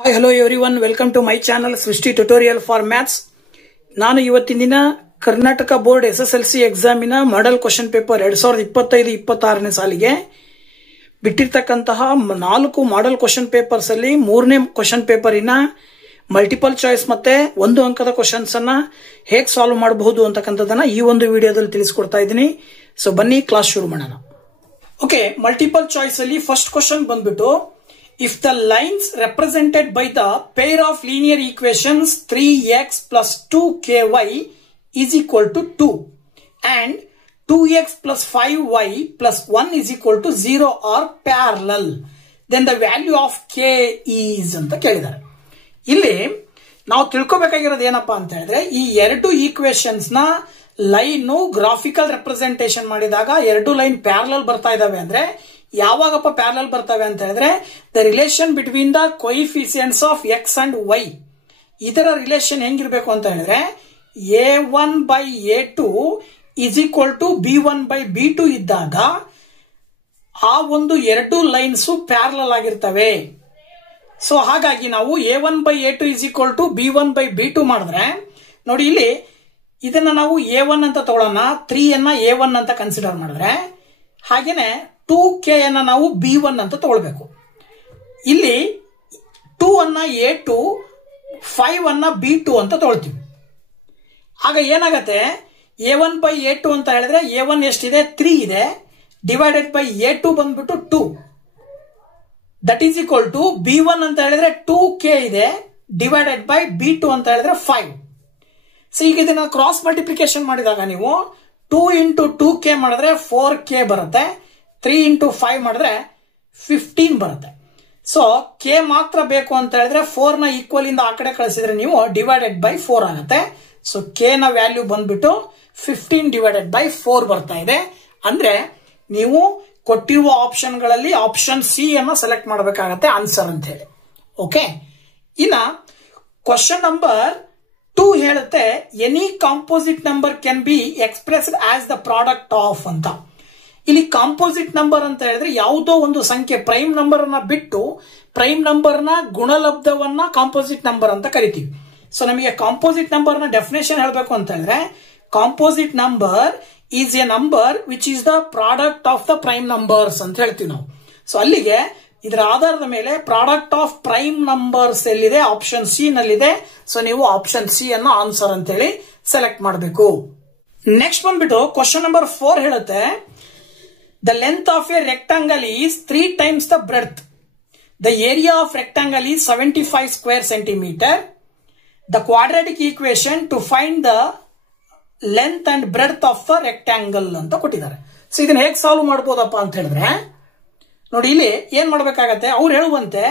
Hi hello everyone, welcome to my channel Srishti tutorial for maths. ನಾನು ಇವತ್ತಿನ ದಿನ Karnataka board SSLC ಎಕ್ಸಾಮಿನ ಮಾಡೆಲ್ ಕ್ವಶನ್ ಪೇಪರ್ 2025-26ನೇ ಸಾಲಿಗೆ ಬಿಟ್ಟಿರ್ತಕ್ಕಂತಹ 4 ಮಾಡೆಲ್ ಕ್ವಶನ್ ಪೇಪರ್ಸ್ ಅಲ್ಲಿ 3ನೇ ಕ್ವಶನ್ ಪೇಪರಿನ ಮಲ್ಟಿಪಲ್ ಚಾಯ್ಸ್ ಮತ್ತೆ 1 ಅಂಕದ ಕ್ವಶನ್ಸ್ ಅನ್ನ ಹೇಗೆ ಸಾಲ್ವ್ ಮಾಡಬಹುದು ಅಂತಕ್ಕಂಥದ್ದನ್ನ ಈ ಒಂದು ವಿಡಿಯೋದಲ್ಲಿ ತಿಳಿಸ್ಕೊಡ್ತಾ ಇದ್ದೀನಿ. ಸೊ ಬನ್ನಿ ಕ್ಲಾಸ್ ಶುರು ಮಾಡೋಣ. ಓಕೆ, ಮಲ್ಟಿಪಲ್ ಚಾಯ್ಸ್ ಅಲ್ಲಿ ಫಸ್ಟ್ ಕ್ವಶನ್ ಬಂದ್ಬಿಟ್ಟು, if the lines represented by the pair of linear equations 3x plus 2ky is equal to 2 and 2x plus 5y plus 1 is equal to 0 are parallel, then the value of k is ಅಂತ ಕೇಳಿದ್ದಾರೆ. ಇಲ್ಲಿ ನಾವು ತಿಳ್ಕೋಬೇಕಾಗಿರೋದು ಏನಪ್ಪಾ ಅಂತ ಹೇಳಿದ್ರೆ, ಈ ಎರಡು equations ನ ಲೈನ್ ಗ್ರಾಫಿಕಲ್ ರೆಪ್ರೆಸೆಂಟೇಷನ್ ಮಾಡಿದಾಗ ಎರಡು ಲೈನ್ ಪ್ಯಾರಲಲ್ ಬರ್ತಾ ಇದಾವೆ ಅಂದ್ರೆ ಯಾವಾಗಪ್ಪ ಪ್ಯಾರಲಲ್ ಬರ್ತವೆ ಅಂತ ಹೇಳಿದ್ರೆ, the relation between the coefficients of x and y, ಇದರ ರಿಲೇಷನ್ ಹೆಂಗಿರ್ಬೇಕು ಅಂತ ಹೇಳಿದ್ರೆ a1/a2 is equal to b1/b2 ಇದ್ದಾಗ ಆ ಒಂದು ಎರಡು ಲೈನ್ಸ್ ಪ್ಯಾರಲಲ್ ಆಗಿರ್ತವೆ. ಸೊ ಹಾಗಾಗಿ ನಾವು a1/a2 is equal to b1/b2 ಮಾಡಿದ್ರೆ, ನೋಡಿ ಇಲ್ಲಿ ಇದನ್ನ ನಾವು a1 ಅಂತ ತಗೊಳ್ಳೋಣ, 3 ಅನ್ನ a1 ಅಂತ ಕನ್ಸಿಡರ್ ಮಾಡಿದ್ರೆ, ಹಾಗೇನೆ 2k ಅನ್ನ ನಾವು b1 ಅಂತ ತಗೊಳ್ಬೇಕು. ಇಲ್ಲಿ 2 ಅನ್ನ a2, 5 ಅನ್ನ b2 ಅಂತ ತಗೊಳ್ತೀವಿ. ಆಗ ಏನಾಗತ್ತೆ, a1/a2 ಅಂತ ಹೇಳಿದ್ರೆ a1 ಎಷ್ಟಿದೆ, 3 ಇದೆ, ಡಿವೈಡೆಡ್ ಬೈ a2 ಬಂದ್ಬಿಟ್ಟು 2, that is equal to b1 ಅಂತ ಹೇಳಿದ್ರೆ 2k ಇದೆ, ಡಿವೈಡೆಡ್ ಬೈ b2 ಅಂತ ಹೇಳಿದ್ರೆ 5. ಸೊ ಈಗ ಇದನ್ನ ಕ್ರಾಸ್ ಮಲ್ಟಿಪ್ಲಿಕೇಶನ್ ಮಾಡಿದಾಗ ನೀವು 2 ಇಂಟು 2k ಮಾಡಿದ್ರೆ 4k ಬರುತ್ತೆ, 3 ಇಂಟು 5 ಮಾಡಿದ್ರೆ 15 ಬರುತ್ತೆ. ಸೊ ಕೆ ಮಾತ್ರ ಬೇಕು ಅಂತ ಹೇಳಿದ್ರೆ 4 ನ ಈಕ್ವಲ್ ಇಂದ ಆ ಕಡೆ ಕಳಿಸಿದ್ರೆ ನೀವು ಡಿವೈಡೆಡ್ ಬೈ 4 ಆಗುತ್ತೆ. ಸೊ ಕೆ ನ ವ್ಯಾಲ್ಯೂ ಬಂದ್ಬಿಟ್ಟು 15 ಡಿವೈಡೆಡ್ ಬೈ 4 ಬರ್ತಾ ಇದೆ. ಅಂದ್ರೆ ನೀವು ಕೊಟ್ಟಿರುವ ಆಪ್ಷನ್ ಗಳಲ್ಲಿ ಆಪ್ಷನ್ ಸಿ ಅನ್ನ ಸೆಲೆಕ್ಟ್ ಮಾಡಬೇಕಾಗತ್ತೆ ಆನ್ಸರ್ ಅಂತ ಹೇಳಿ. ಓಕೆ, ಇನ್ನ ಕ್ವಶನ್ ನಂಬರ್ 2 ಹೇಳುತ್ತೆ, any composite number can be expressed as the product of ಅಂತ. ಇಲ್ಲಿ ಕಾಂಪೋಸಿಟ್ ನಂಬರ್ ಅಂತ ಹೇಳಿದ್ರೆ ಯಾವುದೋ ಒಂದು ಸಂಖ್ಯೆ ಪ್ರೈಮ್ ನಂಬರ್ ಅನ್ನ ಬಿಟ್ಟು ಪ್ರೈಮ್ ನಂಬರ್ ನ ಗುಣಲಬ್ಧವನ್ನ ಕಾಂಪೋಸಿಟ್ ನಂಬರ್ ಅಂತ ಕರಿತೀವಿ. ಸೊ ನಮಗೆ ಕಾಂಪೋಸಿಟ್ ನಂಬರ್ ನ ಡೆಫಿನೇಷನ್ ಹೇಳಬೇಕು ಅಂತ ಹೇಳಿದ್ರೆ, composite number is A number which is the product of the prime numbers ಅಂತ ಹೇಳ್ತೀವಿ ನಾವು. ಸೊ ಅಲ್ಲಿಗೆ ಇದರ ಆಧಾರದ ಮೇಲೆ ಪ್ರಾಡಕ್ಟ್ ಆಫ್ ಪ್ರೈಮ್ ನಂಬರ್ಸ್ ಎಲ್ಲಿದೆ, ಆಪ್ಷನ್ ಸಿ ನಲ್ಲಿದೆ. ಸೊ ನೀವು ಆಪ್ಷನ್ ಸಿ ಅನ್ನ ಆನ್ಸರ್ ಅಂತ ಹೇಳಿ ಸೆಲೆಕ್ಟ್ ಮಾಡಬೇಕು. ನೆಕ್ಸ್ಟ್ ಬಂದ್ಬಿಟ್ಟು ಕ್ವಶನ್ ನಂಬರ್ 4 ಹೇಳುತ್ತೆ, the length of a rectangle is 3 times the breadth. The area of rectangle is 75 square centimeter. The quadratic equation to find the length and breadth of the rectangle ಅಂತ ಕೊಟ್ಟಿದ್ದಾರೆ. So ಇದನ್ನ ಹೇಗೆ solve ಮಾಡಬಹುದಪ್ಪ ಅಂತ ಹೇಳಿದ್ರೆ, ನೋಡಿ ಇಲ್ಲಿ ಏನ್ ಮಾಡಬೇಕಾಗತ್ತೆ, ಅವ್ರು ಹೇಳುವಂತೆ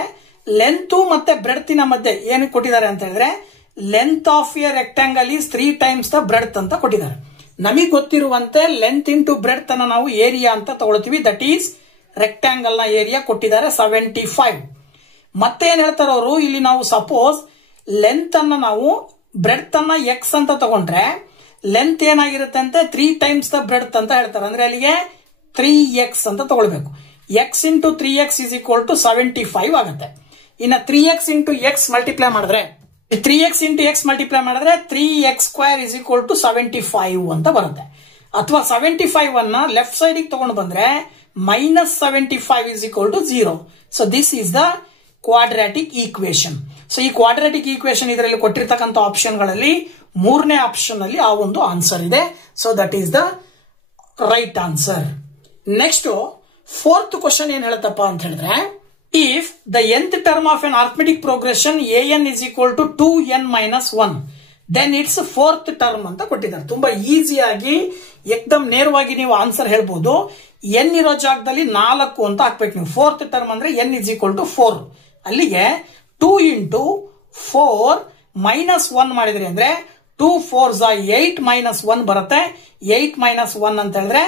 ಲೆಂತ್ ಮತ್ತೆ ಬ್ರೆಡ್ತಿನ ಮಧ್ಯೆ ಏನು ಕೊಟ್ಟಿದ್ದಾರೆ ಅಂತ ಹೇಳಿದ್ರೆ, length of A rectangle is 3 times the breadth ಅಂತ ಕೊಟ್ಟಿದ್ದಾರೆ. ನಮಗೆ ಗೊತ್ತಿರುವಂತೆ ಲೆಂತ್ ಇಂಟು ಬ್ರೆಡ್ತ್ ಅನ್ನ ನಾವು ಏರಿಯಾ ಅಂತ ತಗೊಳ್ತೀವಿ, ದಟ್ ಈಸ್ ರೆಕ್ಟಾಂಗಲ್ ನ ಏರಿಯಾ ಕೊಟ್ಟಿದ್ದಾರೆ 75. ಮತ್ತೆ ಏನ್ ಹೇಳ್ತಾರೆ ಅವರು, ಇಲ್ಲಿ ನಾವು ಸಪೋಸ್ ಲೆಂತ್ ಅನ್ನ ನಾವು ಬ್ರೆಡ್ತ್ ಅನ್ನ ಎಕ್ಸ್ ಅಂತ ತಗೊಂಡ್ರೆ ಲೆಂತ್ ಏನಾಗಿರುತ್ತೆ ಅಂತ 3 times the breadth ಅಂತ ಹೇಳ್ತಾರೆ. ಅಂದ್ರೆ ಅಲ್ಲಿಗೆ 3x ಅಂತ ತಗೊಳ್ಬೇಕು. x into 3x is equal to 75 ಆಗುತ್ತೆ. ಇನ್ನ 3x ಇಂಟು x ಮಲ್ಟಿಪ್ಲೈ ಮಾಡಿದ್ರೆ 3x ಇಂಟು x ಮಲ್ಟಿಪ್ಲೈ ಮಾಡಿದ್ರೆ 3x² is equal to 75 ಅಂತ ಬರುತ್ತೆ. ಅಥವಾ 75 ಅನ್ನ ಲೆಫ್ಟ್ ಸೈಡ್ ತಗೊಂಡು ಬಂದ್ರೆ -75 is equal to 0. So this is the quadratic equation. So ಈ ಕ್ವಾಡ್ರಾಟಿಕ್ ಈಕ್ವೇಶನ್ ಇದರಲ್ಲಿ ಕೊಟ್ಟಿರ್ತಕ್ಕಂಥ ಆಪ್ಷನ್ ಗಳಲ್ಲಿ 3ನೇ ಆಪ್ಷನ್ ಅಲ್ಲಿ ಆ ಒಂದು ಆನ್ಸರ್ ಇದೆ. So that is the right answer. Next 4th question ಏನ್ ಹೇಳುತ್ತಪ್ಪ ಅಂತ ಹೇಳಿದ್ರೆ, if the nth term of an arithmetic progression an is equal to 2n minus 1, then its 4th term ಅಂತ ಕೊಟ್ಟಿದ್ದಾರೆ. ತುಂಬಾ ಈಸಿಯಾಗಿ ಏಕದಮ್ ನೇರವಾಗಿ ನೀವು ಆನ್ಸರ್ ಹೇಳ್ಬೋದು. n ಇರೋ ಜಾಗದಲ್ಲಿ 4 ಅಂತ ಹಾಕ್ಬೇಕು ನೀವು. 4th term ಅಂದ್ರೆ n is equal to 4. ಅಲ್ಲಿಗೆ 2 ಇಂಟು 4 ಮೈನಸ್ 1 ಮಾಡಿದ್ರಿ ಅಂದ್ರೆ 2 4s 8 minus 1 ಬರುತ್ತೆ. 8 minus 1 ಅಂತ ಹೇಳಿದ್ರೆ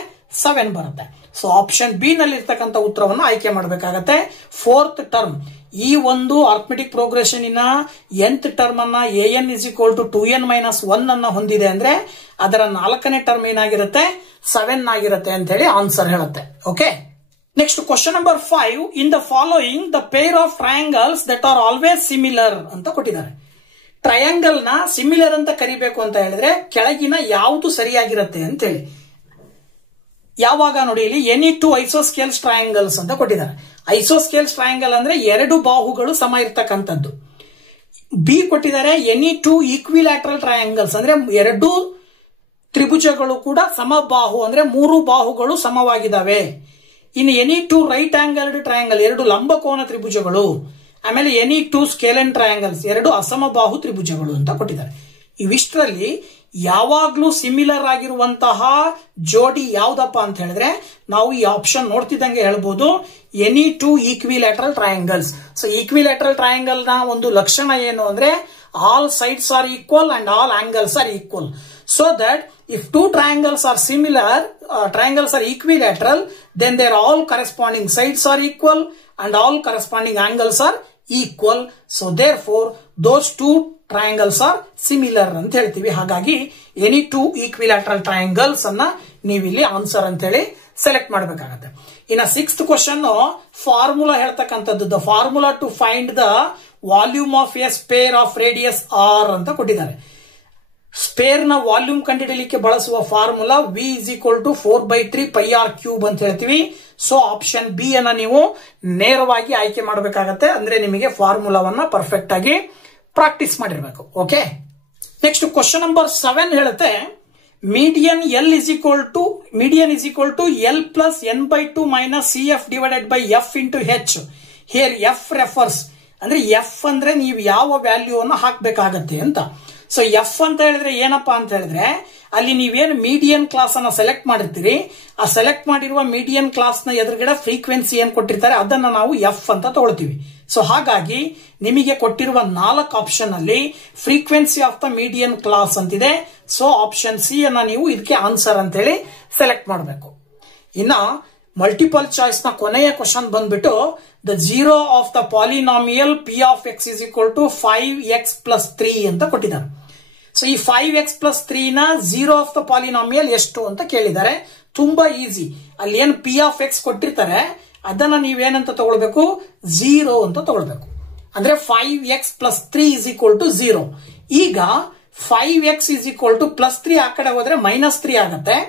7 ಬರುತ್ತೆ. ಸೊ ಆಪ್ಷನ್ ಬಿ ನಲ್ಲಿ ಇರ್ತಕ್ಕಂಥ ಉತ್ತರವನ್ನು ಆಯ್ಕೆ ಮಾಡಬೇಕಾಗತ್ತೆ. 4th ಟರ್ಮ್, ಈ ಒಂದು ಅರ್ಥಮೆಟಿಕ್ ಪ್ರೋಗ್ರೆಷನ್ ಇನ nth ಟರ್ಮ್ ಅನ್ನ an is equal to 2n minus 1 ಅನ್ನ ಹೊಂದಿದೆ ಅಂದ್ರೆ ಅದರ 4ನೇ ಟರ್ಮ್ ಏನಾಗಿರುತ್ತೆ, 7 ಆಗಿರುತ್ತೆ ಅಂತ ಹೇಳಿ ಆನ್ಸರ್ ಹೇಳುತ್ತೆ. Okay, next question number 5, in the following the pair of triangles that are always similar ಅಂತ ಕೊಟ್ಟಿದ್ದಾರೆ. ಟ್ರಯಾಂಗಲ್ ನ ಸಿಮಿಲರ್ ಅಂತ ಕರಿಬೇಕು ಅಂತ ಹೇಳಿದ್ರೆ ಕೆಳಗಿನ ಯಾವುದು ಸರಿಯಾಗಿರುತ್ತೆ ಅಂತ ಹೇಳಿ. ಯಾವಾಗ ನೋಡಿ, ಇಲ್ಲಿ ಎನಿ ಟು ಐಸೋಸ್ಕೇಲ್ಸ್ ಟ್ರಯಾಂಗಲ್ಸ್ ಅಂತ ಕೊಟ್ಟಿದ್ದಾರೆ. ಐಸೋಸ್ಕೇಲ್ಸ್ ಟ್ರಯಾಂಗಲ್ ಅಂದ್ರೆ ಎರಡು ಬಾಹುಗಳು ಸಮ ಇರ್ತಕ್ಕಂಥದ್ದು. ಬಿ ಕೊಟ್ಟಿದ್ದಾರೆ ಎನಿ ಟು ಈಕ್ವಿಲ್ಯಾಟ್ರಲ್ ಟ್ರಯಾಂಗಲ್ಸ್ ಅಂದ್ರೆ ಎರಡು ತ್ರಿಭುಜಗಳು ಕೂಡ ಸಮಬಾಹು ಅಂದ್ರೆ ಮೂರು ಬಾಹುಗಳು ಸಮವಾಗಿದ್ದಾವೆ. ಇನ್ನು any two right angled triangle ಎರಡು ಲಂಬಕೋನ ತ್ರಿಭುಜಗಳು. ಆಮೇಲೆ ಎನಿ ಟು ಸ್ಕೇಲನ್ ಟ್ರಯಾಂಗಲ್ಸ್ ಎರಡು ಅಸಮಬಾಹು ತ್ರಿಭುಜಗಳು ಅಂತ ಕೊಟ್ಟಿದ್ದಾರೆ. ಇವಿಷ್ಟರಲ್ಲಿ ಯಾವಾಗ್ಲೂ ಸಿಮಿಲರ್ ಆಗಿರುವಂತಹ ಜೋಡಿ ಯಾವ್ದಪ್ಪ ಅಂತ ಹೇಳಿದ್ರೆ ನಾವು ಈ ಆಪ್ಷನ್ ನೋಡ್ತಿದ್ದಂಗೆ ಹೇಳ್ಬೋದು, any two equilateral triangles. So equilateral triangle ನ ಒಂದು ಲಕ್ಷಣ ಏನು ಅಂದ್ರೆ all sides are equal and all angles are equal. So that if two triangles are similar, triangles are equilateral, then their all corresponding sides are equal and all corresponding angles are equal. So therefore those two triangles are similar ಅಂತ ಹೇಳ್ತೀವಿ. ಹಾಗಾಗಿ any two equilateral triangles ಅನ್ನ ನೀವಿಲ್ಲಿ answer ಅಂತ ಹೇಳಿ select ಮಾಡಬೇಕಾಗತ್ತೆ. ಇನ್ನ 6th question formula ಹೇಳ್ತಕ್ಕಂಥದ್ದು. The formula to find the volume of a sphere of radius R ಅಂತ ಕೊಟ್ಟಿದ್ದಾರೆ. ಸ್ಪೇರ್ ನ ವಾಲ್ಯೂಮ್ ಕಂಡುಹಿಡಿಯಲಿಕ್ಕೆ ಬಳಸುವ formula V is equal to 4/3 pi r cube ಅಂತ ಹೇಳ್ತೀವಿ. ಸೊ ಆಪ್ಷನ್ ಬಿ ಅನ್ನ ನೀವು ನೇರವಾಗಿ ಆಯ್ಕೆ ಮಾಡಬೇಕಾಗತ್ತೆ. ಅಂದ್ರೆ ನಿಮಗೆ ಫಾರ್ಮುಲಾವನ್ನ ಪರ್ಫೆಕ್ಟ್ ಆಗಿ ಪ್ರಾಕ್ಟೀಸ್ ಮಾಡಿರ್ಬೇಕು. ಓಕೆ, ನೆಕ್ಸ್ಟ್ ಕ್ವಶನ್ ನಂಬರ್ 7 ಹೇಳುತ್ತೆ, median L is equal to L plus n/2 minus CF divided by F into H. Here F refers ಅಂದ್ರೆ F ಅಂದ್ರೆ ನೀವು ಯಾವ ವ್ಯಾಲ್ಯೂ ಅನ್ನು ಹಾಕಬೇಕಾಗತ್ತೆ ಅಂತ. ಸೊ ಎಫ್ ಅಂತ ಹೇಳಿದ್ರೆ ಏನಪ್ಪಾ ಅಂತ ಹೇಳಿದ್ರೆ ಅಲ್ಲಿ ನೀವೇನು ಮೀಡಿಯನ್ ಕ್ಲಾಸ್ ಅನ್ನ ಸೆಲೆಕ್ಟ್ ಮಾಡಿರ್ತೀರಿ, ಆ ಸೆಲೆಕ್ಟ್ ಮಾಡಿರುವ ಮೀಡಿಯನ್ ಕ್ಲಾಸ್ ನ ಎದುರುಗಡೆ ಫ್ರೀಕ್ವೆನ್ಸಿ ಏನ್ ಕೊಟ್ಟಿರ್ತಾರೆ ಅದನ್ನ ನಾವು ಎಫ್ ಅಂತ ತಗೊಳ್ತೀವಿ. ಸೊ ಹಾಗಾಗಿ ನಿಮಗೆ ಕೊಟ್ಟಿರುವ 4 ಆಪ್ಷನ್ ಅಲ್ಲಿ frequency of the median class ಅಂತಿದೆ. ಸೊ ಆಪ್ಷನ್ ಸಿ ಅನ್ನ ನೀವು ಇದಕ್ಕೆ ಆನ್ಸರ್ ಅಂತ ಹೇಳಿ ಸೆಲೆಕ್ಟ್ ಮಾಡಬೇಕು. ಇನ್ನ ಮಲ್ಟಿಪಲ್ ಚಾಯ್ಸ್ ನ ಕೊನೆಯ ಕ್ವಶನ್ ಬಂದ್ಬಿಟ್ಟು the zero of the polynomial P of X is equal to 5x + 3 ಅಂತ ಕೊಟ್ಟಿದ್ದಾರೆ. ಸೊ ಈ 5x + 3 ನ ಜೀರೋ ಆಫ್ ದ ಪಾಲಿನಾಮಿಯಲ್ ಎಷ್ಟು ಅಂತ ಕೇಳಿದ್ದಾರೆ. ತುಂಬಾ ಈಸಿ. ಅಲ್ಲಿ ಏನು ಪಿ ಆಫ್ ಎಕ್ಸ್ ಕೊಟ್ಟಿರ್ತಾರೆ ಅದನ್ನ ನೀವೇನಂತ ತಗೊಳ್ಬೇಕು, 0 ಅಂತ ತಗೊಳ್ಬೇಕು. ಅಂದ್ರೆ 5x + 3 is equal to 0. ಈಗ 5x is equal to +3 ಆ ಕಡೆ ಹೋದ್ರೆ -3 ಆಗುತ್ತೆ.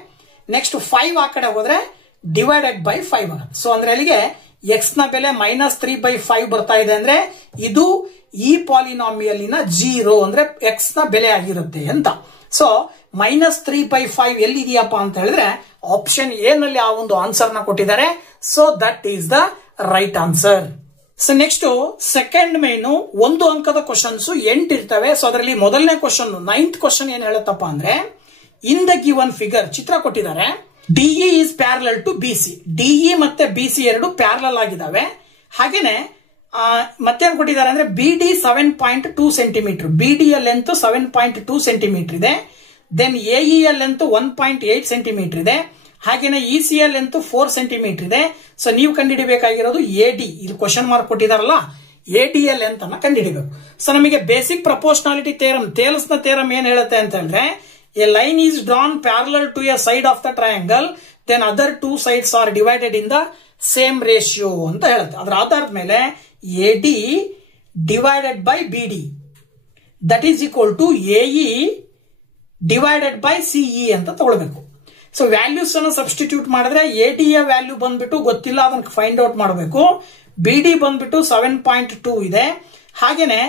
ನೆಕ್ಸ್ಟ್ 5 ಆ ಕಡೆ ಹೋದ್ರೆ ಡಿವೈಡೆಡ್ ಬೈ 5 ಆಗುತ್ತೆ. ಸೊ ಅಂದ್ರೆ ಅಲ್ಲಿಗೆ ಎಕ್ಸ್ ನ ಬೆಲೆ -3/5 ಬರ್ತಾ ಇದೆ. ಅಂದ್ರೆ ಇದು ಈ ಪಾಲಿನಾಮಿಯಲ್ಲಿನ 0 ಅಂದ್ರೆ ಎಕ್ಸ್ ನ ಬೆಲೆ ಆಗಿರುತ್ತೆ ಅಂತ. ಸೊ -3/5 ಎಲ್ಲಿದೆಯಪ್ಪ ಅಂತ ಹೇಳಿದ್ರೆ ಆಪ್ಷನ್ ಎ ನಲ್ಲಿ ಆ ಒಂದು ಆನ್ಸರ್ ನ ಕೊಟ್ಟಿದ್ದಾರೆ. So that is the right answer. So next second main 1 ಅಂಕದ ಕ್ವಶನ್ಸ್ 8 ಇರ್ತವೆ. ಸೊ ಅದರಲ್ಲಿ ಮೊದಲನೇ ಕ್ವಶನ್ 9th ಕ್ವಶನ್ ಏನ್ ಹೇಳುತ್ತಪ್ಪ ಅಂದ್ರೆ ಇನ್ ದ ಗಿವನ್ ಫಿಗರ್ ಚಿತ್ರ ಕೊಟ್ಟಿದ್ದಾರೆ. DE is parallel to BC. DE ಮತ್ತೆ ಬಿಸಿ ಎರಡು ಪ್ಯಾರಲಲ್ ಆಗಿದ್ದಾವೆ. ಹಾಗೇನೆ ಮತ್ತೇನ್ ಕೊಟ್ಟಿದ್ದಾರೆ ಅಂದ್ರೆ ಬಿಡಿ 7.2 ಸೆಂಟಿಮೀಟರ್. ಬಿಡಿಯ ಲೆಂತ್ 7.2 ಸೆಂಟಿಮೀಟರ್ ಇದೆ. ದೆನ್ ಎಇಯ ಲೆಂತ್ 1.8 ಸೆಂಟಿಮೀಟರ್ ಇದೆ. ಹಾಗೇನೆ ಇಸಿಯ ಲೆಂತ್ 4 ಸೆಂಟಿಮೀಟರ್ ಇದೆ. ಸೊ ನೀವು ಕಂಡುಹಿಡಿಯಬೇಕಾಗಿರೋದು ಎಡಿ. ಇಲ್ಲಿ ಕ್ವಶನ್ ಮಾರ್ಕ್ ಕೊಟ್ಟಿದಾರಲ್ಲ, ಎಡಿಯ ಲೆಂತ್ ಅನ್ನ ಕಂಡುಹಿಡಿಬೇಕು. ಸೊ ನಮಗೆ ಬೇಸಿಕ್ ಪ್ರಪೋರ್ಷನಾಲಿಟಿ ಥಿಯರಂ, ಥೇಲ್ಸ್ ನ ಥಿಯರಂ ಏನ್ ಹೇಳುತ್ತೆ ಅಂತ ಹೇಳಿದ್ರೆ a line is drawn parallel to a side of the triangle, then other two sides are divided in the same ratio ಅಂತ ಹೇಳುತ್ತೆ. ಅದರ ಆಧಾರದ ಮೇಲೆ AD divided by BD that is equal to AE divided by CE ಅಂತ ತಗೊಳ್ಬೇಕು. So values ಅನ್ನು substitute ಮಾಡಿದ್ರೆ AD ಯ ವ್ಯಾಲ್ಯೂ ಬಂದ್ಬಿಟ್ಟು ಗೊತ್ತಿಲ್ಲ, ಅದನ್ನ ಫೈಂಡ್ ಔಟ್ ಮಾಡಬೇಕು. BD ಬಂದ್ಬಿಟ್ಟು 7.2 ಇದೆ. ಹಾಗೇನೆ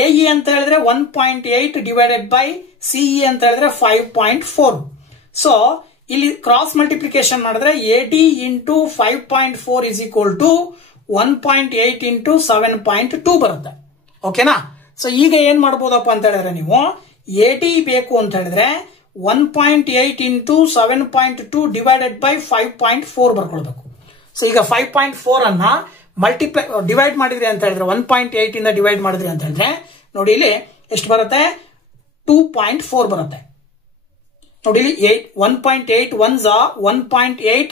ಎಇ ಅಂತ ಹೇಳಿದ್ರೆ 1.8 ಡಿವೈಡೆಡ್ ಬೈ ಸಿಇ ಅಂತ ಹೇಳಿದ್ರೆ 5.4. ಸೊ ಇಲ್ಲಿ ಕ್ರಾಸ್ ಮಲ್ಟಿಪ್ಲಿಕೇಶನ್ ಮಾಡಿದ್ರೆ AD into 5.4 is equal to 1.8 into 7.2 ಬರುತ್ತೆ. ಓಕೆನಾ? ಸೊ ಈಗ ಏನ್ ಮಾಡಬಹುದಪ್ಪ ಅಂತ ಹೇಳಿದ್ರೆ ನೀವು ಎಡಿ ಬೇಕು ಅಂತ ಹೇಳಿದ್ರೆ 1.8 ಇಂಟು 7.2 ಡಿವೈಡೆಡ್ ಬೈ 5.4 ಬರ್ಕೊಳ್ಬೇಕು. ಸೊ ಈಗ 5.4 ಅನ್ನ ಡಿವೈಡ್ ಮಾಡಿದ್ರಿ ಅಂತ ಹೇಳಿದ್ರೆ 1.8 ಇಂದ ಡಿವೈಡ್ ಮಾಡಿದ್ರಿ ಅಂತ ಹೇಳಿದ್ರೆ ನೋಡಿ ಇಲ್ಲಿ ಎಷ್ಟು ಬರುತ್ತೆ, 2.4 ಬರುತ್ತೆ. ನೋಡಿ ಇಲ್ಲಿ 1.8 1s 1.8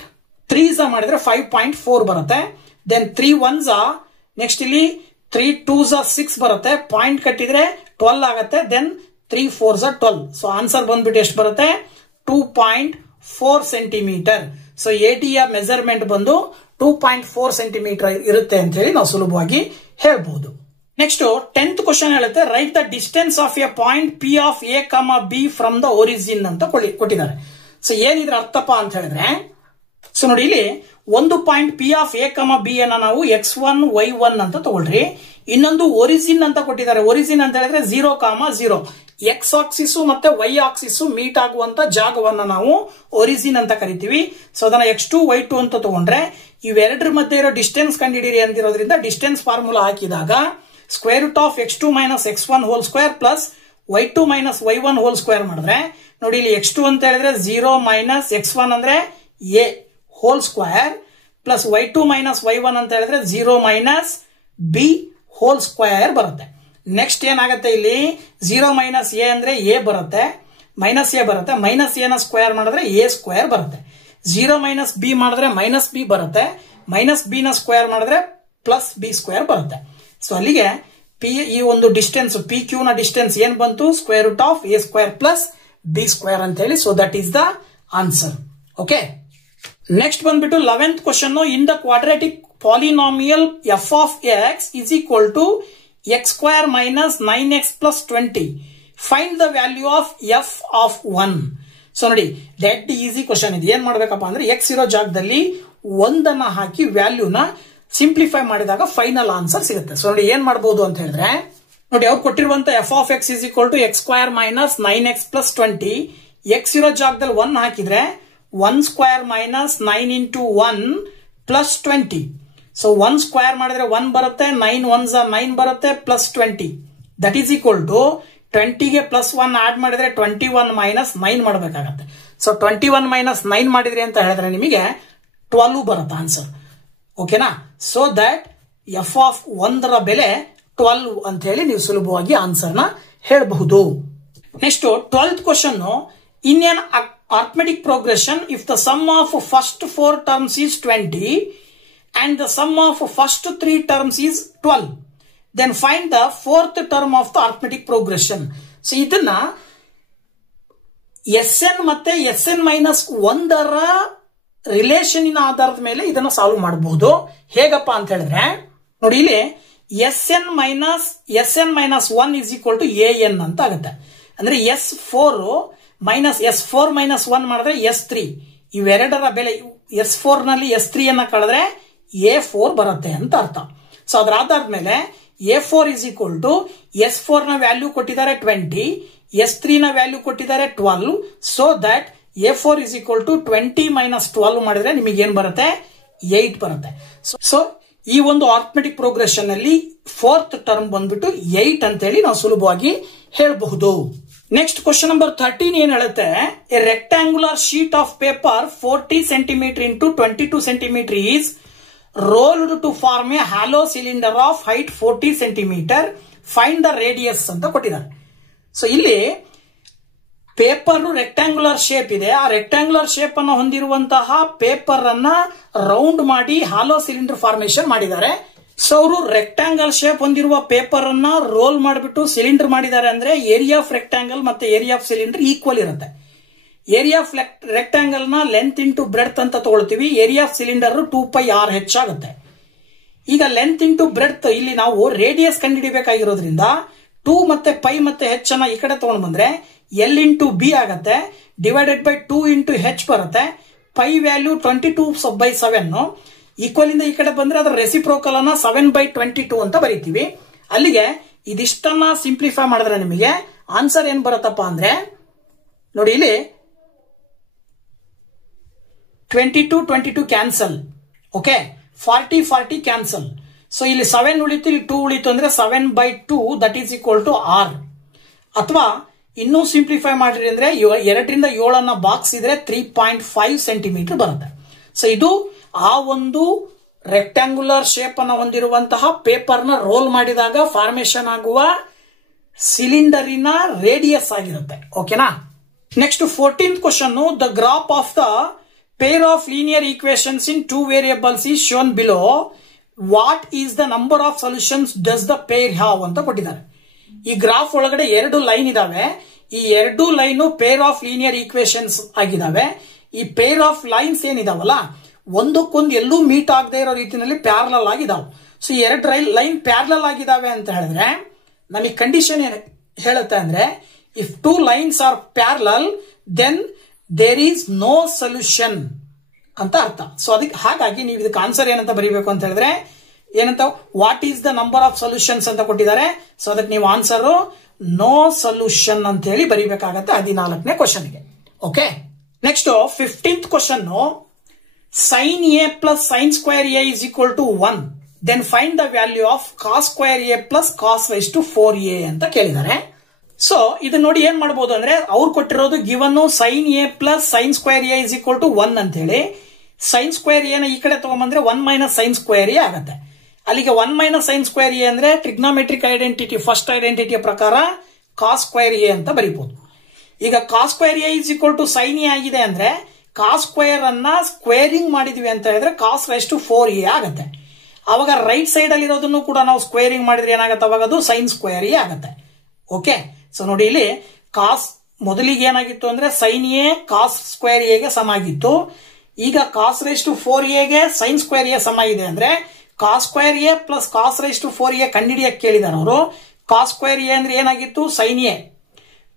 3s ಮಾಡಿದ್ರೆ 5.4 ಬರುತ್ತೆ. ದೆನ್ 3 1s ನೆಕ್ಸ್ಟ್ ಇಲ್ಲಿ 3 2s 6 ಬರುತ್ತೆ. ಪಾಯಿಂಟ್ ಕಟ್ಟಿದ್ರೆ 12 ಆಗುತ್ತೆ. Then 3 4s 12. ಸೊ ಆನ್ಸರ್ ಬಂದ್ಬಿಟ್ಟು ಎಷ್ಟು ಬರುತ್ತೆ, 2.4 ಸೆಂಟಿಮೀಟರ್. ಸೊ ಎಡಿ ಯ ಮೆಜರ್ಮೆಂಟ್ ಬಂದು 2.4 ಸೆಂಟಿಮೀಟರ್ ಇರುತ್ತೆ ಅಂತ ಹೇಳಿ ನಾವು ಸುಲಭವಾಗಿ ಹೇಳ್ಬಹುದು. ನೆಕ್ಸ್ಟ್ 10th ಕ್ವಶನ್ ಹೇಳುತ್ತೆ right the distance of A point P of A ಕಮ ಬಿ ಫ್ರಮ್ ದ ಒರಿಜಿನ್ ಅಂತ ಕೊಟ್ಟಿದ್ದಾರೆ. ಸೊ ಏನಿದ್ರ ಅರ್ಥಪ್ಪ ಅಂತ ಹೇಳಿದ್ರೆ, ಸೊ ನೋಡಿ ಇಲ್ಲಿ ಒಂದು ಪಾಯಿಂಟ್ ಪಿ ಆಫ್ ಎ ಕಮ ಬಿ ಅನ್ನ ನಾವು x1 y1 ಅಂತ ತಗೊಳ್ರಿ. ಇನ್ನೊಂದು ಒರಿಜಿನ್ ಅಂತ ಕೊಟ್ಟಿದ್ದಾರೆ. ಒರಿಜಿನ್ ಅಂತ ಹೇಳಿದ್ರೆ 0,0 ಎಕ್ಸ್ ಆಕ್ಸಿಸ್ ಮತ್ತೆ ವೈ ಆಕ್ಸಿಸ್ ಮೀಟ್ ಆಗುವಂತ ಜಾಗವನ್ನ ನಾವು ಒರಿಜಿನ್ ಅಂತ ಕರಿತೀವಿ. ಸೊ ಅದನ್ನ x2 y2 ಅಂತ ತಗೊಂಡ್ರೆ ಇವೆರಡರ ಮಧ್ಯೆ ಇರೋ ಡಿಸ್ಟೆನ್ಸ್ ಕಂಡುಹಿಡಿಯಿರಿ ಅಂತಿರೋದ್ರಿಂದ ಡಿಸ್ಟೆನ್ಸ್ ಫಾರ್ಮುಲಾ ಹಾಕಿದಾಗ square root of x2 minus x1 whole square plus y2 minus y1 whole square ಮಾಡಿದ್ರೆ ನೋಡಿ ಇಲ್ಲಿ x2 ಅಂತ ಹೇಳಿದ್ರೆ 0 ಮೈನಸ್ x1 ಅಂದ್ರೆ a hole square plus y2 minus y1 ಅಂತ ಹೇಳಿದ್ರೆ 0 ಮೈನಸ್ b ಹೋಲ್ ಸ್ಕ್ವೇರ್ ಬರುತ್ತೆ. ನೆಕ್ಸ್ಟ್ ಏನಾಗುತ್ತೆ ಇಲ್ಲಿ 0 ಮೈನಸ್ ಎ ಅಂದ್ರೆ ಎ ಬರುತ್ತೆ, ಮೈನಸ್ ಎ ಬರುತ್ತೆ, ಮೈನಸ್ ಎ ನ ಸ್ಕ್ವೇರ್ ಮಾಡಿದ್ರೆ ಎ ಸ್ಕ್ವೇರ್ ಬರುತ್ತೆ. 0 ಮೈನಸ್ ಬಿ ಮಾಡಿದ್ರೆ ಮೈನಸ್ ಬಿ ಬರುತ್ತೆ, ಮೈನಸ್ ಬಿ ನ ಸ್ಕ್ವೇರ್ ಮಾಡಿದ್ರೆ ಪ್ಲಸ್ ಬಿ ಸ್ಕ್ವೇರ್ ಬರುತ್ತೆ. ಸೊ ಅಲ್ಲಿಗೆ ಪಿ ಈ ಒಂದು ಡಿಸ್ಟೆನ್ಸ್ ಪಿ ಕ್ಯೂ ನ ಡಿಸ್ಟೆನ್ಸ್ ಏನ್ ಬಂತು square root of A square plus B square ಅಂತ ಹೇಳಿ. So that is the answer. Okay, next ಬಂದ್ಬಿಟ್ಟು 11th question. In the quadratic polynomial F of X is equal to x square minus 9x plus 20. Find the value of f of 1. So ನೋಡಿ dead easy question ಇದೆ. ಏನ್ ಮಾಡ್ಬೇಕಪ್ಪ ಅಂದ್ರೆ x ಇರೋ ಜಾಗದಲ್ಲಿ ಒಂದನ್ನ ಹಾಕಿ ವ್ಯಾಲ್ಯೂನ ಸಿಂಪ್ಲಿಫೈ ಮಾಡಿದಾಗ ಫೈನಲ್ ಆನ್ಸರ್ ಸಿಗುತ್ತೆ. ಸೊ ನೋಡಿ ಏನ್ ಮಾಡಬಹುದು ಅಂತ ಹೇಳಿದ್ರೆ ನೋಡಿ ಅವ್ರು ಕೊಟ್ಟಿರುವಂತ f of X is equal to x square minus 9x plus 20. X ಇರೋ ಜಾಗದಲ್ಲಿ 1 ಹಾಕಿದ್ರೆ 1 square minus 9 into 1 plus 20. So 1 square ಮಾಡಿದ್ರೆ 1 ಬರುತ್ತೆ, 9 1s 9 ಬರುತ್ತೆ plus 20 that is equal to 20ಗೆ ಪ್ಲಸ್ 1 ಆಡ್ ಮಾಡಿದ್ರೆ 21 ಮೈನಸ್ 9 ಮಾಡಬೇಕಾಗತ್ತೆ. ಸೊ 21 ಮೈನಸ್ 9 ಮಾಡಿದ್ರಿ ಅಂತ ಹೇಳಿದ್ರೆ ನಿಮಗೆ 12 ಬರುತ್ತೆ ಆನ್ಸರ್. ಓಕೆನಾ? ಸೊ ದಟ್ ಎಫ್ ಆಫ್ 1ರ ಬೆಲೆ 12 ಅಂತ ಹೇಳಿ ನೀವು ಸುಲಭವಾಗಿ ಆನ್ಸರ್ ನ ಹೇಳಬಹುದು. Next 12th question. In N arithmetic progression if the sum of first 4 terms is 20 and the sum of first 3 terms is 12, then find the fourth term of the arithmetic progression. So ಇದನ್ನ SN ಮತ್ತೆ SN minus 1ರ relation ಆಧಾರದ ಮೇಲೆ ಇದನ್ನ solve ಮಾಡಬಹುದು. ಹೇಗಪ್ಪ ಅಂತ ಹೇಳಿದ್ರೆ ನೋಡಿ ಇಲ್ಲಿ SN minus 1 is equal to AN ಅಂತ ಆಗುತ್ತೆ. ಅಂದ್ರೆ S4 ಮೈನಸ್ S4 ಮೈನಸ್ 1 ಮಾಡಿದ್ರೆ S3. ಇವೆರಡರ ಬೆಲೆ S4 ನಲ್ಲಿ S3 ಅನ್ನ ಕಳೆದ್ರೆ A4 ಬರುತ್ತೆ ಅಂತ ಅರ್ಥ. ಸೊ ಅದರ ಆಧಾರದ ಮೇಲೆ A4 is equal to S4 ನ ವ್ಯಾಲ್ಯೂ ಕೊಟ್ಟಿದ್ದಾರೆ 20, S3 ನ ವ್ಯಾಲ್ಯೂ ಕೊಟ್ಟಿದ್ದಾರೆ 12. So that A4 is equal to 20 minus 12 ಮಾಡಿದ್ರೆ ನಿಮಗೆ ಏನ್ ಬರುತ್ತೆ 8 ಬರುತ್ತೆ. ಸೊ ಈ ಒಂದು ಆರ್ಥಮೆಟಿಕ್ ಪ್ರೋಗ್ರೆಷನ್ ಅಲ್ಲಿ ಫೋರ್ತ್ ಟರ್ಮ್ ಬಂದ್ಬಿಟ್ಟು 8 ಅಂತ ಹೇಳಿ ನಾವು ಸುಲಭವಾಗಿ ಹೇಳಬಹುದು. ನೆಕ್ಸ್ಟ್ ಕ್ವಶನ್ ನಂಬರ್ 13 ಏನ್ ಹೇಳುತ್ತೆ, a rectangular sheet of paper 40 centimetre into 22 centimetre is rolled to form a hollow cylinder of height 40 centimetre. Find the radius ಅಂತ ಕೊಟ್ಟಿದ್ದಾರೆ. ಸೊ ಇಲ್ಲಿ ಪೇಪರ್ ರೆಕ್ಟಾಂಗುಲರ್ ಶೇಪ್ ಇದೆ. ಆ ರೆಕ್ಟಾಂಗುಲರ್ ಶೇಪ್ ಅನ್ನು ಹೊಂದಿರುವಂತಹ ಪೇಪರ್ ಅನ್ನ ರೌಂಡ್ ಮಾಡಿ ಹಾಲೋ ಸಿಲಿಂಡರ್ ಫಾರ್ಮೇಶನ್ ಮಾಡಿದ್ದಾರೆ. ಸೊ ಅವರು ರೆಕ್ಟಾಂಗಲ್ ಶೇಪ್ ಹೊಂದಿರುವ ಪೇಪರ್ ಅನ್ನ ರೋಲ್ ಮಾಡಿಬಿಟ್ಟು ಸಿಲಿಂಡರ್ ಮಾಡಿದ್ದಾರೆ. ಅಂದ್ರೆ ಏರಿಯಾ ಆಫ್ ರೆಕ್ಟಾಂಗಲ್ ಮತ್ತೆ ಏರಿಯಾ ಆಫ್ ಸಿಲಿಂಡರ್ ಈಕ್ವಲ್ ಇರುತ್ತೆ. ಏರಿಯಾ ಆಫ್ ರೆಕ್ಟಾಂಗಲ್ ನ ಲೆಂತ್ ಇಂಟು ಬ್ರೆಡ್ತ್ ಅಂತ ತಗೊಳ್ತೀವಿ. ಏರಿಯಾ ಆಫ್ ಸಿಲಿಂಡರ್ 2πr ಆಗುತ್ತೆ. ಈಗ ಲೆಂತ್ ಇಂಟು ಬ್ರೆಡ್ತ್ ಇಲ್ಲಿ ನಾವು ರೇಡಿಯಸ್ ಕಂಡುಹಿಡಿಯಬೇಕಾಗಿರೋದ್ರಿಂದ 2 ಮತ್ತೆ ಪೈ ಮತ್ತೆ ಹೆಚ್ ಅನ್ನ ಈ ಕಡೆ ತಗೊಂಡ್ ಬಂದ್ರೆ ಎಲ್ ಇಂಟು ಬಿ ಆಗತ್ತೆ, ಡಿವೈಡೆಡ್ ಬೈ 2 ಇಂಟು ಹೆಚ್ ಬರುತ್ತೆ. Pi value 22/7. ಈಕ್ವಲ್ ಇಂದ ಈ ಕಡೆ ಬಂದ್ರೆ ಅದರ ರೆಸಿಪ್ರೋಕಲ್ ಅನ್ನ 7/22 ಅಂತ ಬರೀತೀವಿ. ಅಲ್ಲಿಗೆ ಇದಿಷ್ಟನ್ನ ಸಿಂಪ್ಲಿಫೈ ಮಾಡಿದ್ರೆ ನಿಮಗೆ ಆನ್ಸರ್ ಏನ್ ಬರುತ್ತಪ್ಪ ಅಂದ್ರೆ ನೋಡಿ ಇಲ್ಲಿ 22 ಕ್ಯಾನ್ಸಲ್. Okay, 40 cancel. ಸೊ ಇಲ್ಲಿ 7 ಉಳಿತು, ಇಲ್ಲಿ 2 ಉಳಿತು ಅಂದ್ರೆ 7/2 that is equal to R. ಅಥವಾ ಇನ್ನೂ ಸಿಂಪ್ಲಿಫೈ ಮಾಡಿರಿ ಅಂದ್ರೆ 2ರಿಂದ 7 ಬಾಕ್ಸ್ ಇದ್ರೆ 3.5 ಸೆಂಟಿಮೀಟರ್ ಬರುತ್ತೆ. ಸೊ ಇದು ಆ ಒಂದು ರೆಕ್ಟಾಂಗುಲರ್ ಶೇಪ್ ಅನ್ನು ಹೊಂದಿರುವಂತಹ ಪೇಪರ್ ನ ರೋಲ್ ಮಾಡಿದಾಗ ಫಾರ್ಮೇಶನ್ ಆಗುವ ಸಿಲಿಂಡರಿನ ರೇಡಿಯಸ್ ಆಗಿರುತ್ತೆ. ಓಕೆನಾ? Next 14th question. The graph of the pair of linear equations in 2 variables is shown below. What is the number of solutions does the pair have ಅಂತ ಕೊಟ್ಟಿದ್ದಾರೆ. ಈ ಗ್ರಾಫ್ ಒಳಗಡೆ 2 line ಇದಾವೆ. ಈ 2 line pair of linear equations ಆಗಿದಾವೆ. ಈ pair of lines ಏನಿದಾವಲ್ಲ ಒಂದಕ್ಕೊಂದು ಎಲ್ಲೂ ಮೀಟ್ ಆಗದೆ ಇರೋ ರೀತಿಯಲ್ಲಿ ಪ್ಯಾರಲಲ್ ಆಗಿದಾವೆ. ಸೊ ಎರಡು ಲೈನ್ ಪ್ಯಾರಲಲ್ ಆಗಿದಾವೆ ಅಂತ ಹೇಳಿದ್ರೆ ನಮಗೆ ಕಂಡೀಷನ್ ಏನು ಹೇಳುತ್ತೆ ಅಂದ್ರೆ, if two lines are parallel then there is no solution ಅಂತ ಅರ್ಥ. ಸೊ ಅದಕ್ಕೆ ಹಾಗಾಗಿ ನೀವು ಇದಕ್ಕೆ ಆನ್ಸರ್ ಏನಂತ ಬರೀಬೇಕು ಅಂತ ಹೇಳಿದ್ರೆ, ಏನಂತ what is the number of solutions ಅಂತ ಕೊಟ್ಟಿದ್ದಾರೆ. ಸೊ ಅದಕ್ಕೆ ನೀವು ಆನ್ಸರ್ ನೋ ಸೊಲ್ಯೂಷನ್ ಅಂತ ಹೇಳಿ ಬರೀಬೇಕಾಗತ್ತೆ 14ನೇ ಕ್ವಶನ್ಗೆ. Okay, next 15th question, sin a plus sin square a is equal to 1, then find the value of cos square a plus cos raised to 4a ಅಂತ ಕೇಳಿದ್ದಾರೆ. ಸೊ ಇದನ್ನ ನೋಡಿ ಏನ್ ಮಾಡಬಹುದು ಅಂದ್ರೆ, ಅವ್ರು ಕೊಟ್ಟಿರೋದು given sin a plus sin square a is equal to 1 ಅಂತ ಹೇಳಿ, sin square a ನ ಈ ಕಡೆ ತಗೊಂಡ್ಬಂದ್ರೆ 1 minus sin square a ಆಗತ್ತೆ. ಅಲ್ಲಿಗೆ 1 minus sin square a ಅಂದ್ರೆ ಟ್ರಿಗ್ನೋಮೆಟ್ರಿಕ್ ಐಡೆಂಟಿಟಿ ಫಸ್ಟ್ ಐಡೆಂಟಿಟಿಯ ಪ್ರಕಾರ cos square a ಅಂತ ಬರೀಬಹುದು. ಈಗ cos square a is equal to sin a ಆಗಿದೆ ಅಂದ್ರೆ cos ಸ್ಕ್ವೇರ್ ಅನ್ನ ಸ್ಕ್ವೇರಿಂಗ್ ಮಾಡಿದ್ವಿ ಅಂತ ಹೇಳಿದ್ರೆ cos raised to 4a ಆಗತ್ತೆ. ಅವಾಗ ರೈಟ್ ಸೈಡ್ ಅಲ್ಲಿ ಇರೋದನ್ನು ಕೂಡ ನಾವು ಸ್ಕ್ವೇರಿಂಗ್ ಮಾಡಿದ್ರೆ ಏನಾಗುತ್ತೆ, ಅವಾಗ ಅದು sin square a ಆಗತ್ತೆ. ಓಕೆ, ಸೊ ನೋಡಿ ಇಲ್ಲಿ cos ಮೊದಲಿಗೆ ಏನಾಗಿತ್ತು ಅಂದ್ರೆ sin a cos square a ಗೆ ಸಮ ಆಗಿತ್ತು. ಈಗ cos raised to 4a ಗೆ sin square a ಸಮ ಇದೆ ಅಂದ್ರೆ cos square a plus cos raised to 4a ಕಂಡುಹಿಡಿಯಕ್ಕೆ ಕೇಳಿದಾರೆ ಅವರು. cos square a ಅಂದ್ರೆ ಏನಾಗಿತ್ತು sin a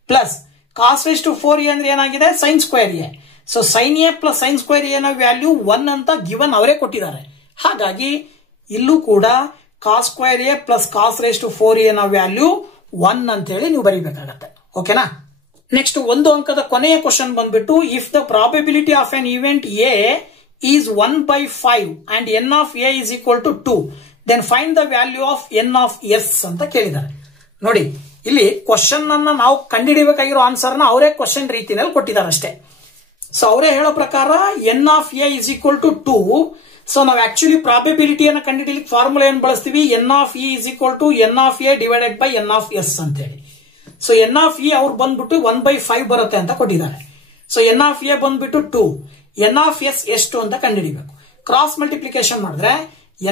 plus cos raised to 4a ಅಂದ್ರೆ ಏನಾಗಿದೆ sin square a. So sin a plus sin square a ನ value 1 ಅಂತ ಗಿವನ್ ಅವರೇ ಕೊಟ್ಟಿದ್ದಾರೆ. ಹಾಗಾಗಿ ಇಲ್ಲೂ ಕೂಡ cos square a plus cos raised to 4a ನ ವ್ಯಾಲ್ಯೂ 1 ಅಂತ ಹೇಳಿ ನೀವು ಬರೀಬೇಕಾಗತ್ತೆ. ಓಕೆನಾ, ನೆಕ್ಸ್ಟ್ ಒಂದು ಅಂಕದ ಕೊನೆಯ ಕ್ವಶನ್ ಬಂದ್ಬಿಟ್ಟು, if the probability of N event A is 1/5 and n of a is equal to 2, then find the value of n of s ಅಂತ ಕೇಳಿದ್ದಾರೆ. ನೋಡಿ ಇಲ್ಲಿ ಕ್ವಶನ್ ಅನ್ನ ನಾವು ಕಂಡುಹಿಡಿಯಬೇಕಾಗಿರೋ ಆನ್ಸರ್ ನ ಅವರೇ ಕ್ವಶನ್ ರೀತಿಯಲ್ಲಿ ಕೊಟ್ಟಿದ್ದಾರೆ ಅಷ್ಟೇ. ಸೊ ಅವರೇ ಹೇಳೋ ಪ್ರಕಾರ n of a is equal to 2. So ನಾವು ಆಕ್ಚುಲಿ ಪ್ರಾಬಬಿಲಿಟಿಯನ್ನು ಕಂಡುಹಿಡಿಯಲಿಕ್ಕೆ ಫಾರ್ಮುಲಾ ಏನ್ ಬಳಸ್ತೀವಿ, n of e is equal to n of a divided by n of s ಅಂತ ಹೇಳಿ. ಸೊ n of e ಅವ್ರು ಬಂದ್ಬಿಟ್ಟು 1/5 ಬರುತ್ತೆ ಅಂತ ಕೊಟ್ಟಿದ್ದಾರೆ. ಸೊ n of a ಬಂದ್ಬಿಟ್ಟು 2, n of s ಎಷ್ಟು ಅಂತ ಕಂಡುಹಿಡಿಬೇಕು. ಕ್ರಾಸ್ ಮಲ್ಟಿಪ್ಲಿಕೇಶನ್ ಮಾಡಿದ್ರೆ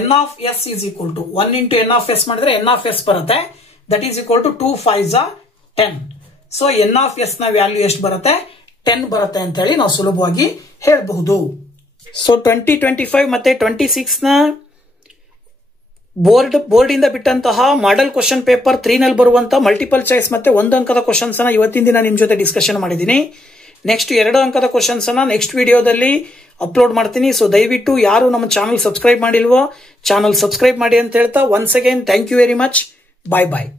n of s is equal to 1 into n of s ಮಾಡಿದ್ರೆ n of s ಬರುತ್ತೆ, that is equal to 2 5s are 10. So n of s ನ value ಎಷ್ಟು ಬರುತ್ತೆ, 10 ಬರುತ್ತೆ ಅಂತ ಹೇಳಿ ನಾವು ಸುಲಭವಾಗಿ ಹೇಳಬಹುದು. ಸೊ 2025 ಮತ್ತೆ 26 ನ ಬೋರ್ಡ್ ಇಂದ ಬಿಟ್ಟಂತಹ ಮಾಡೆಲ್ ಕ್ವಶನ್ ಪೇಪರ್ 3 ನಲ್ಲಿ ಬರುವಂತ ಮಲ್ಟಿಪಲ್ ಚಾಯ್ಸ್ ಮತ್ತೆ 1 ಅಂಕದ ಕ್ವಶನ್ಸ್ ನ ಇವತ್ತಿನ ದಿನ ನಿಮ್ ಜೊತೆ ಡಿಸ್ಕಷನ್ ಮಾಡಿದ್ದೀನಿ. ನೆಕ್ಸ್ಟ್ 2 ಅಂಕದ ಕ್ವಶನ್ಸ್ ಅನ್ನ ನೆಕ್ಸ್ಟ್ ವಿಡಿಯೋದಲ್ಲಿ ಅಪ್ಲೋಡ್ ಮಾಡ್ತೀನಿ. ಸೊ ದಯವಿಟ್ಟು ಯಾರು ನಮ್ಮ ಚಾನಲ್ ಸಬ್ಸ್ಕ್ರೈಬ್ ಮಾಡಿಲ್ವೋ ಚಾನಲ್ ಸಬ್ಸ್ಕ್ರೈಬ್ ಮಾಡಿ ಅಂತ ಹೇಳ್ತಾ once again thank you very much. Bye bye.